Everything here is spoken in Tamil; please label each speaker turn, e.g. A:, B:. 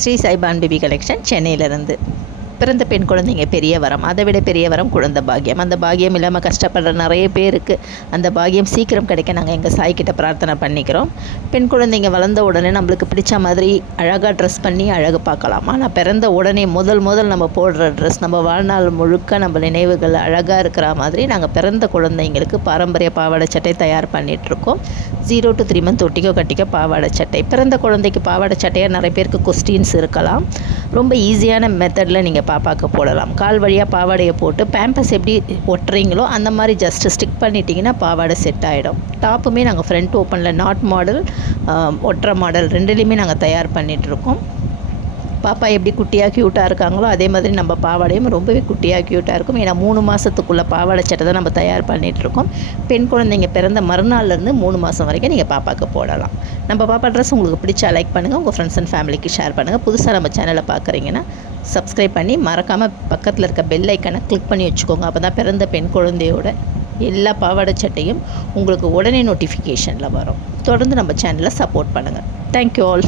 A: ஸ்ரீ சைபான் பிபி கலெக்ஷன் சென்னையிலேருந்து. பிறந்த பெண் குழந்தைங்க பெரிய வரம். அதை விட பெரிய வரம் குழந்தை பாக்கியம். அந்த பாக்கியம் இல்லாமல் கஷ்டப்படுற நிறைய பேருக்கு அந்த பாக்கியம் சீக்கிரம் கிடைக்க நாங்கள் எங்கள் சாய்கிட்ட பிரார்த்தனை பண்ணிக்கிறோம். பெண் குழந்தைங்க வளர்ந்த உடனே நம்மளுக்கு பிடிச்ச மாதிரி அழகாக ட்ரெஸ் பண்ணி அழகு பார்க்கலாம். ஆனால் பிறந்த உடனே முதல் முதல் நம்ம போடுற ட்ரெஸ் நம்ம வாழ்நாள் முழுக்க நம்ம நினைவுகள் அழகாக இருக்கிற மாதிரி நாங்கள் பிறந்த குழந்தைங்களுக்கு பாரம்பரிய பாவாடை சட்டை தயார் பண்ணிகிட்ருக்கோம் ஜீரோ டு த்ரீ மந்த் ஒட்டிக்கோ கட்டிக்கோ பாவாடை சட்டை. பிறந்த குழந்தைக்கு பாவாடை சட்டையாக நிறைய பேருக்கு கொஸ்டின்ஸ் இருக்கலாம். ரொம்ப ஈஸியான மெத்தடில் நீங்கள் பாப்பாக்கு போடலாம். கால் வழியாக பாவாடையை போட்டு பேம்பஸ் எப்படி ஒட்டுறீங்களோ அந்த மாதிரி ஜஸ்ட் ஸ்டிக் பண்ணிட்டீங்கன்னா பாவாடை செட் ஆகிடும் டாப்புமே நாங்கள் ஃப்ரண்ட் ஓப்பனில் நாட் மாடல் ஒட்டுற மாடல் ரெண்டுலேயுமே நாங்கள் தயார் பண்ணிகிட்ருக்கோம் பாப்பா எப்படி குட்டியாக க்யூட்டாக இருக்காங்களோ அதே மாதிரி நம்ம பாவாடையும் ரொம்பவே குட்டியாக க்யூட்டாக இருக்கும். ஏன்னா மூணு மாதத்துக்குள்ளே பாவாடை சட்டை தான் நம்ம தயார் பண்ணிகிட்ருக்கோம் பெண் குழந்தைங்க பிறந்த மறுநாள்லேருந்து மூணு மாதம் வரைக்கும் நீங்கள் பாப்பாவுக்கு போடலாம். நம்ம பாப்பா ட்ரெஸ் உங்களுக்கு பிடிச்சா லைக் பண்ணுங்கள் உங்கள் ஃப்ரெண்ட்ஸ் அண்ட் ஃபேமிலிக்கு ஷேர் பண்ணுங்கள் புதுசாக நம்ம சேனலை பார்க்குறீங்கன்னா சப்ஸ்கிரைப் பண்ணி மறக்காமல் பக்கத்தில் இருக்க பெல் ஐக்கனை கிளிக் பண்ணி வச்சுக்கோங்க. அப்போ தான் பிறந்த பெண் குழந்தையோட எல்லா பாவாடை சட்டையும் உங்களுக்கு உடனே நோட்டிஃபிகேஷனில் வரும். தொடர்ந்து நம்ம சேனலை சப்போர்ட் பண்ணுங்கள் தேங்க்யூ ஆல்